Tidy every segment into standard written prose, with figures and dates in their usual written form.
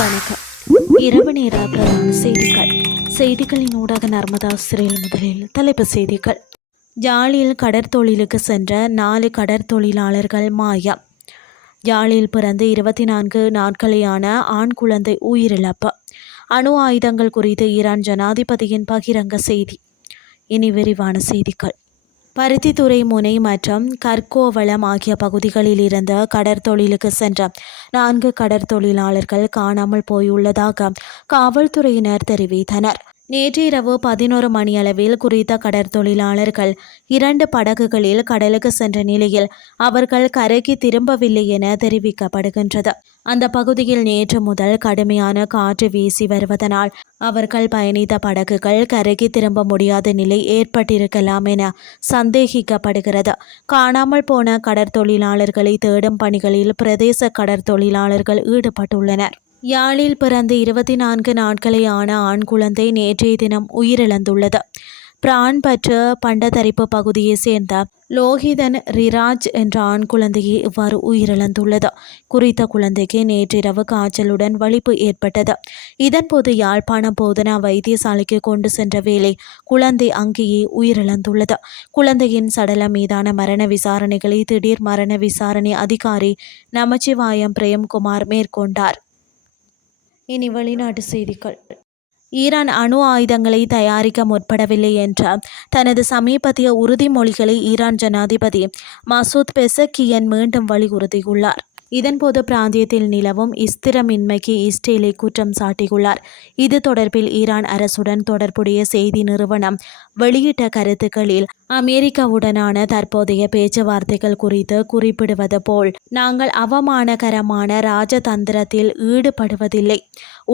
வணக்கம். இரவு நேர பிரதான செய்திகளின் ஊடாக நர்மதா சிறையில் முதலில் தலைப்புச் செய்திகள். யாழில் கடற்தொழிலுக்கு சென்ற 4 கடற்தொழிலாளர்கள் மாயம். யாழில் பிறந்து 24 நாட்களேயான ஆண் குழந்தை உயிரிழப்பு. அணு ஆயுதங்கள் குறித்து ஈரான் ஜனாதிபதியின் பகிரங்க செய்தி. இனி விரிவான செய்திகள். பருத்தித்துறை முனை மற்றும் கற்கோவளம் ஆகிய பகுதிகளில் இருந்த கடற்தொழிலுக்கு சென்ற 4 கடற்தொழிலாளர்கள் காணாமல் போயுள்ளதாக காவல்துறையினர் தெரிவித்தனர். நேற்று இரவு 11 மணியளவில் குறித்த கடற்தொழிலாளர்கள் 2 படகுகளில் கடலுக்கு சென்ற நிலையில் அவர்கள் கரைக்கு திரும்பவில்லை என தெரிவிக்கப்படுகின்றது. அந்த பகுதியில் நேற்று முதல் கடுமையான காற்று வீசி வருவதனால் அவர்கள் பயணித்த படகுகள் கரைக்கு திரும்ப முடியாத நிலை ஏற்பட்டிருக்கலாம் என சந்தேகிக்கப்படுகிறது. காணாமல் போன கடற்தொழிலாளர்களை தேடும் பணிகளில் பிரதேச கடற்தொழிலாளர்கள் ஈடுபட்டுள்ளனர். யாழில் பிறந்து 24 நாட்களே ஆன ஆண் குழந்தை நேற்றைய தினம் உயிரிழந்துள்ளது. பிரான்பற்று பண்டத்தரிப்பு பகுதியை சேர்ந்த லோகிதன் ரிராஜ் என்ற ஆண் குழந்தையை இவ்வாறு உயிரிழந்துள்ளது. குறித்த குழந்தைக்கு நேற்றிரவு காய்ச்சலுடன் வலிப்பு ஏற்பட்டது. இதன்போது யாழ்ப்பாணம் போதனா வைத்தியசாலைக்கு கொண்டு சென்ற வேளை குழந்தை அங்கேயே உயிரிழந்துள்ளது. குழந்தையின் சடலம் மீதான மரண விசாரணைகளை திடீர் மரண விசாரணை அதிகாரி நமச்சிவாயம் பிரேம்குமார் மேற்கொண்டார். இனி வெளிநாட்டு செய்திகள். ஈரான் அணு ஆயுதங்களை தயாரிக்க முற்படவில்லை என்ற தனது சமீபத்திய உறுதிமொழிகளை ஈரான் ஜனாதிபதி மசூத் பெசக்கியன் மீண்டும் வலியுறுத்தியுள்ளார். இதன்போது பிராந்தியத்தில் நிலவும் ஸ்திரமின்மைக்கு இஸ்ரேலை குற்றம் சாட்டியுள்ளார். இது தொடர்பில் ஈரான் அரசுடன் தொடர்புடைய செய்தி நிறுவனம் வெளியிட்ட கருத்துக்களில் அமெரிக்காவுடனான தற்போதைய பேச்சுவார்த்தைகள் குறித்து குறிப்பிடுவது போல், நாங்கள் அவமானகரமான ராஜதந்திரத்தில் ஈடுபடுவதில்லை.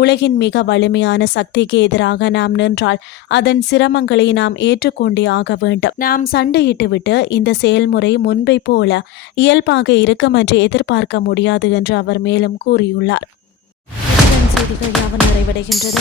உலகின் மிக வலிமையான சக்திக்கு எதிராக நாம் நின்றால் அதன் சிரமங்களை நாம் ஏற்றுக்கொண்டே ஆக வேண்டும். நாம் சண்டையிட்டுவிட்டு இந்த செயல்முறை முன்பை போல இயல்பாக இருக்கும் என்று எதிர்பார்க்க முடியாது என்று அவர் மேலும் கூறியுள்ளார். செய்திகள் யாவும் நிறைவடைகின்றது.